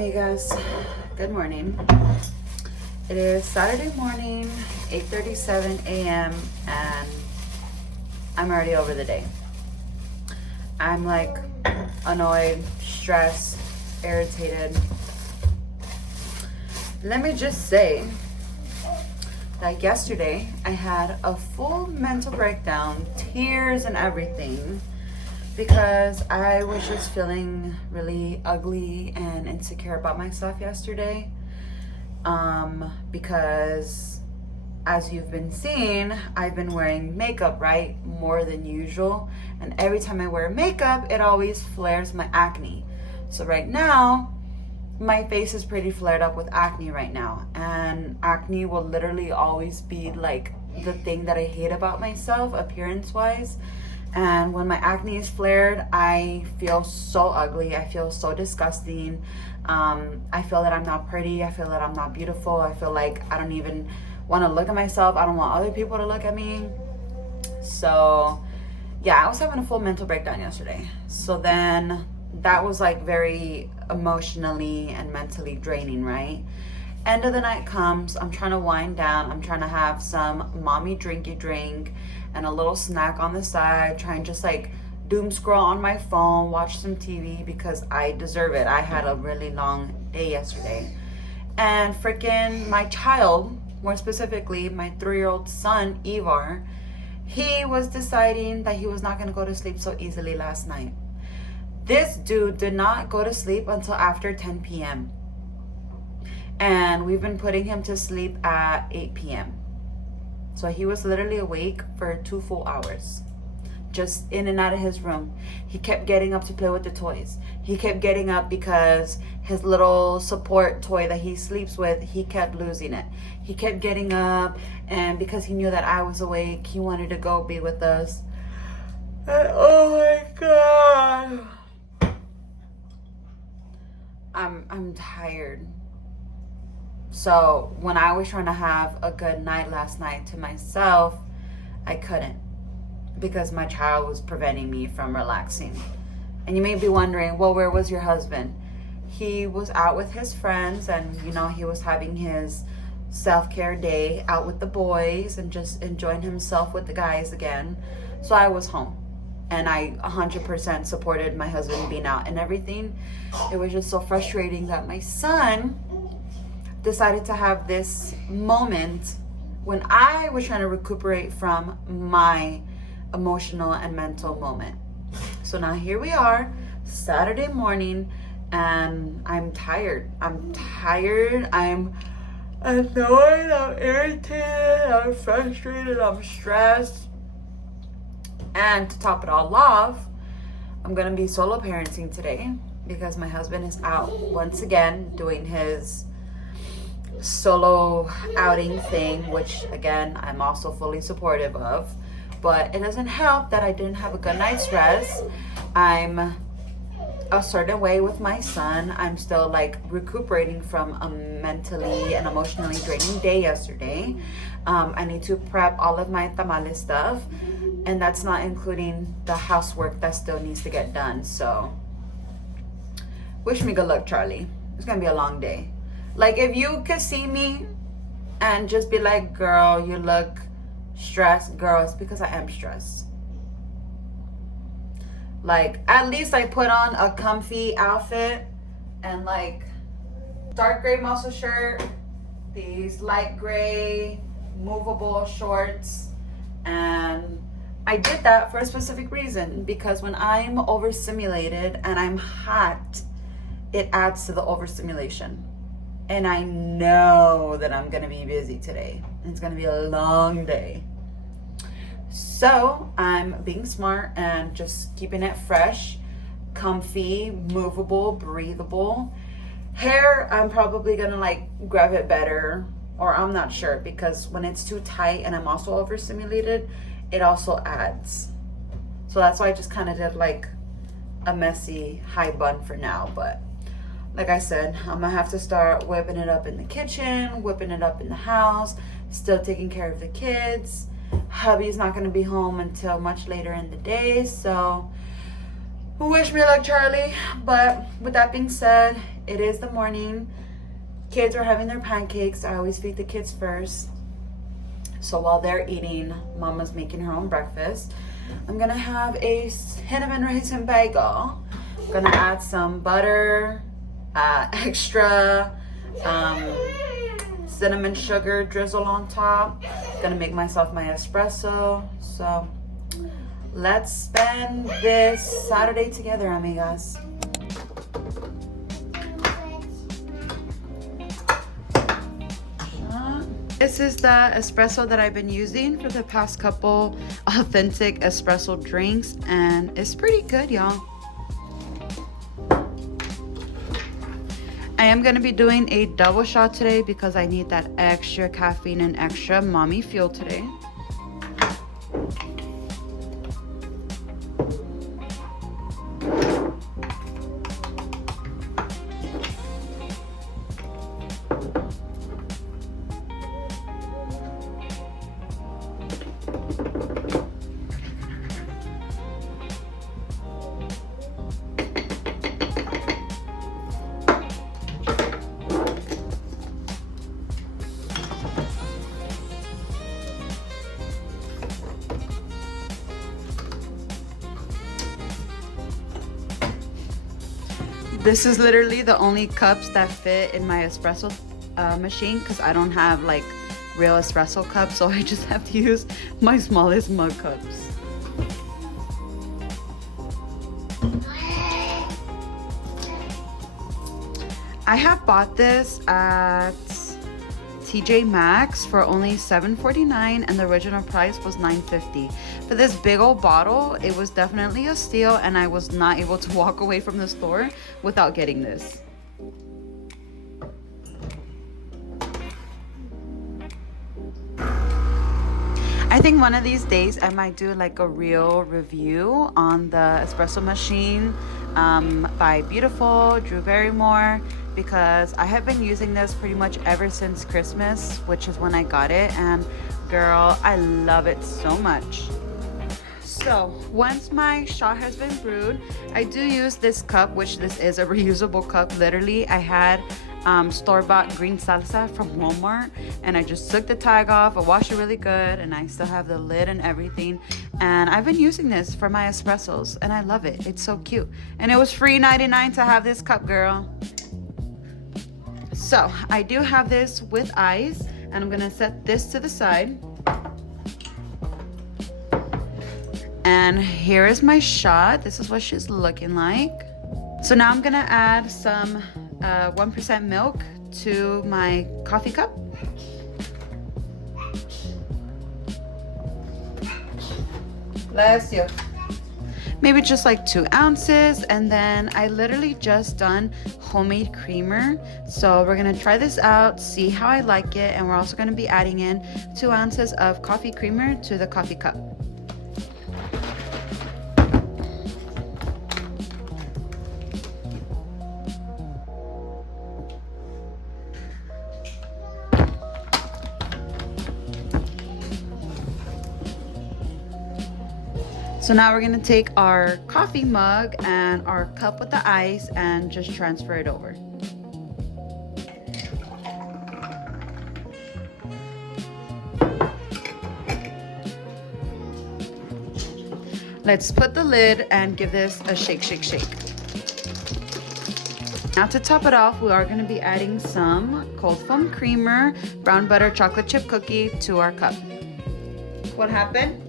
amigas, good morning. It is Saturday morning, 8:37 a.m. and I'm already over the day. I'm like annoyed, stressed, irritated. Let me just say that yesterday I had a full mental breakdown, tears and everything, because I was just feeling really ugly and insecure about myself yesterday. Because as you've been seeing, I've been wearing makeup, right? More than usual. And every time I wear makeup, it always flares my acne. So right now, my face is pretty flared up with acne right now. And acne will literally always be like the thing that I hate about myself, appearance-wise. And when my acne is flared, I feel so ugly. I feel so disgusting. I feel that I'm not pretty. I feel that I'm not beautiful. I feel like I don't even want to look at myself. I don't want other people to look at me. So yeah, I was having a full mental breakdown yesterday. So then that was like very emotionally and mentally draining, right? End of the night comes, I'm trying to wind down. I'm trying to have some mommy drinky drink and a little snack on the side, try and just like doom scroll on my phone, watch some TV because I deserve it. I had a really long day yesterday. And freaking my child, more specifically, my 3-year-old son, Ivar, he was deciding that he was not gonna go to sleep so easily last night. This dude did not go to sleep until after 10 p.m. And we've been putting him to sleep at 8 p.m. So he was literally awake for 2 full hours, just in and out of his room. He kept getting up to play with the toys. He kept getting up because his little support toy that he sleeps with, he kept losing it. He kept getting up, and because he knew that I was awake, he wanted to go be with us. And oh my God. I'm tired. So when I was trying to have a good night last night to myself, I couldn't, because my child was preventing me from relaxing. And you may be wondering, well, where was your husband? He was out with his friends, and he was having his self-care day out with the boys and just enjoying himself with the guys again. So I was home. And I 100% supported my husband being out and everything. It was just so frustrating that my son decided to have this moment when I was trying to recuperate from my emotional and mental moment. So now here we are, Saturday morning, and I'm tired. I'm annoyed, I'm irritated, I'm frustrated, I'm stressed. And to top it all off, I'm gonna be solo parenting today because my husband is out once again doing his solo outing thing, which again, I'm also fully supportive of. But it doesn't help that I didn't have a good night's rest. I'm a certain way with my son. I'm still like recuperating from a mentally and emotionally draining day yesterday. I need to prep all of my tamale stuff, and that's not including the housework that still needs to get done. So wish me good luck, Charlie. It's gonna be a long day. Like, if you could see me and just be like, girl, you look stressed, girl, it's because I am stressed. Like, at least I put on a comfy outfit and like dark gray muscle shirt, these light gray movable shorts, and I did that for a specific reason, because when I'm overstimulated and I'm hot, it adds to the overstimulation. And I know that I'm gonna be busy today. It's gonna be a long day. So I'm being smart and just keeping it fresh, comfy, movable, breathable. Hair, I'm probably gonna like grab it better, or I'm not sure, because when it's too tight and I'm also overstimulated, it also adds. So that's why I just kind of did like a messy high bun for now. But like I said, I'm gonna have to start whipping it up in the kitchen, whipping it up in the house, still taking care of the kids. Hubby's not gonna be home until much later in the day, so Wish me luck, Charlie. But with that being said, it is the morning. Kids are having their pancakes. I always feed the kids first. So while they're eating, Mama's making her own breakfast. I'm gonna have a cinnamon raisin bagel. I'm gonna add some butter, extra cinnamon sugar drizzle on top. Gonna make myself my espresso. So let's spend this Saturday together, amigas. This is the espresso that I've been using for the past couple authentic espresso drinks, and it's pretty good, y'all. I am going to be doing a double shot today because I need that extra caffeine and extra mommy fuel today. This is literally the only cups that fit in my espresso machine because I don't have like real espresso cups, so I just have to use my smallest mug cups. I have bought this at TJ Maxx for only $7.49 and the original price was $9.50. For this big old bottle, it was definitely a steal, and I was not able to walk away from the store without getting this. I think one of these days I might do like a real review on the espresso machine by Beautiful Drew Barrymore, because I have been using this pretty much ever since Christmas, which is when I got it, and girl, I love it so much. So once my shot has been brewed, I do use this cup, which this is a reusable cup. Literally, I had store-bought green salsa from Walmart, and I just took the tag off. I washed it really good, and I still have the lid and everything, and I've been using this for my espressos, and I love it. It's so cute, and it was free $99 to have this cup, girl. So I do have this with ice, and I'm gonna set this to the side. And here is my shot. This is what she's looking like. So now I'm gonna add some 1% milk to my coffee cup. Bless you. Maybe just like 2 ounces, and then I literally just done homemade creamer. So we're gonna try this out, see how I like it, and we're also gonna be adding in 2 ounces of coffee creamer to the coffee cup. So now we're gonna take our coffee mug and our cup with the ice and just transfer it over. Let's put the lid and give this a shake, shake, shake. Now to top it off, we are gonna be adding some cold foam creamer, brown butter chocolate chip cookie to our cup. What happened?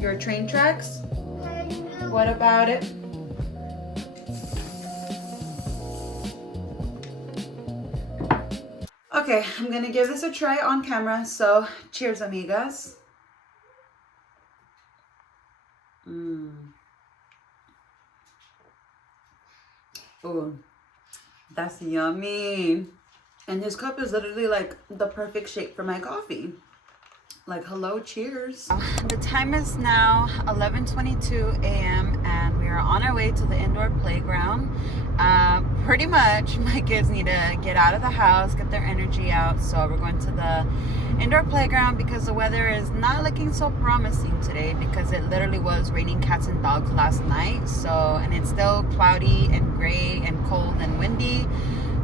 Your train tracks? What about it? Okay, I'm gonna give this a try on camera, so cheers, amigas. Ooh, that's yummy. And this cup is literally like the perfect shape for my coffee. Like, hello, cheers. The time is now 11:22 a.m. and we are on our way to the indoor playground. Pretty much my kids need to get out of the house, get their energy out, so we're going to the indoor playground because the weather is not looking so promising today, because it literally was raining cats and dogs last night. So, and it's still cloudy and gray and cold and windy.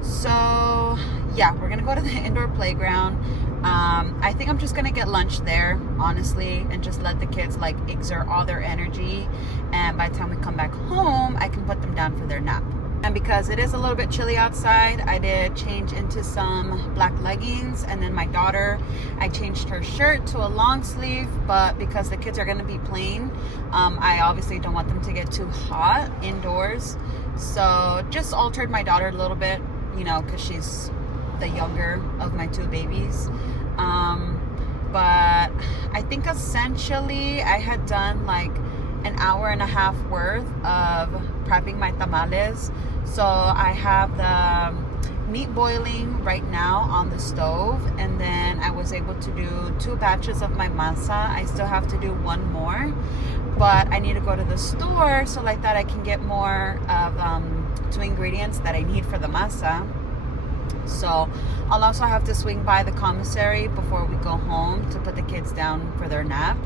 So yeah, we're gonna go to the indoor playground. I think I'm just gonna get lunch there, honestly, and just let the kids like exert all their energy, and by the time we come back home I can put them down for their nap. And because it is a little bit chilly outside, I did change into some black leggings, and then my daughter, I changed her shirt to a long sleeve, but because the kids are going to be playing, I obviously don't want them to get too hot indoors. So just altered my daughter a little bit, you know, because she's the younger of my two babies. But I think essentially I had done like an hour and a half worth of prepping my tamales. So I have the meat boiling right now on the stove, and then I was able to do 2 batches of my masa. I still have to do 1 more, but I need to go to the store so like that I can get more of 2 ingredients that I need for the masa. So I'll also have to swing by the commissary before we go home to put the kids down for their nap.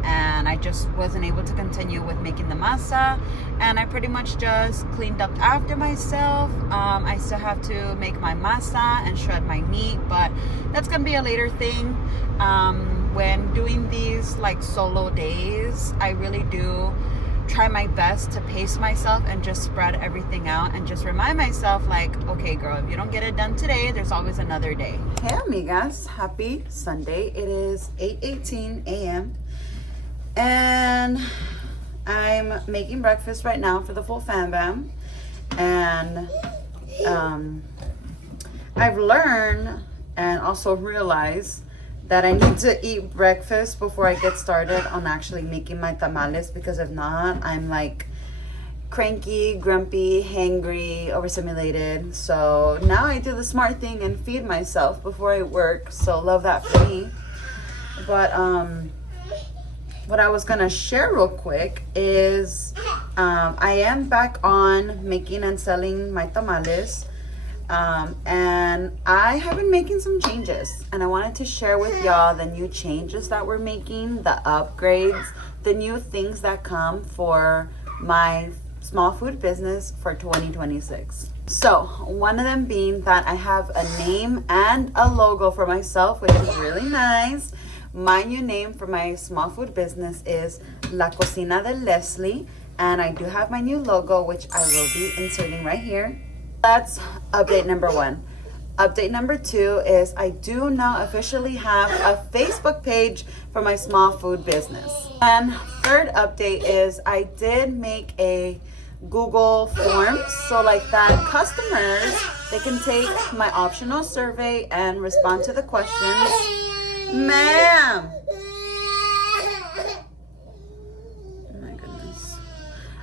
And I just wasn't able to continue with making the masa, and I pretty much just cleaned up after myself. I still have to make my masa and shred my meat, but that's gonna be a later thing. When doing these like solo days, I really do try my best to pace myself and just spread everything out and just remind myself like, okay girl, if you don't get it done today, there's always another day. Hey amigas, happy Sunday. It is 8:18 a.m. and I'm making breakfast right now for the full fam bam. And I've learned and also realized that I need to eat breakfast before I get started on actually making my tamales, because if not, I'm like cranky, grumpy, hangry, overstimulated. So now I do the smart thing and feed myself before I work. So love that for me. But what I was gonna share real quick is I am back on making and selling my tamales. And I have been making some changes, and I wanted to share with y'all the new changes that we're making, the upgrades, the new things that come for my small food business for 2026. So one of them being that I have a name and a logo for myself, which is really nice. My new name for my small food business is La Cocina de Leslie, and I do have my new logo, which I will be inserting right here. That's update number 1. Update number 2 is I do now officially have a Facebook page for my small food business. And third update is I did make a Google form, so like that customers, they can take my optional survey and respond to the questions. Ma'am!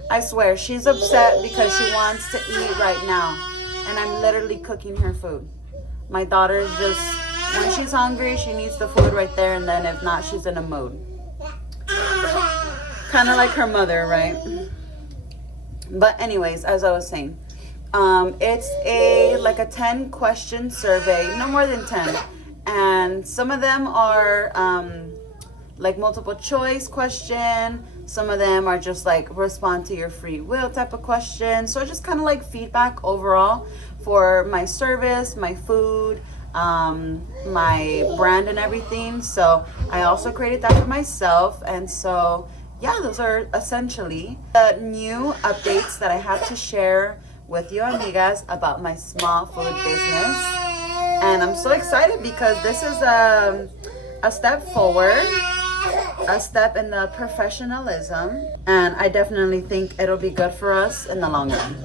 I swear, she's upset because she wants to eat right now. And I'm literally cooking her food. My daughter is just, when she's hungry, she needs the food right there. And then if not, she's in a mood. Kind of like her mother, right? But anyways, as I was saying, it's like a 10 question survey, no more than 10. And some of them are like multiple choice question. Some of them are just like respond to your free will type of question. So just kind of like feedback overall for my service, my food, my brand and everything. So I also created that for myself. And so yeah, those are essentially the new updates that I have to share with you amigas about my small food business. And I'm so excited because this is a step forward, a step in the professionalism, and I definitely think it'll be good for us in the long run.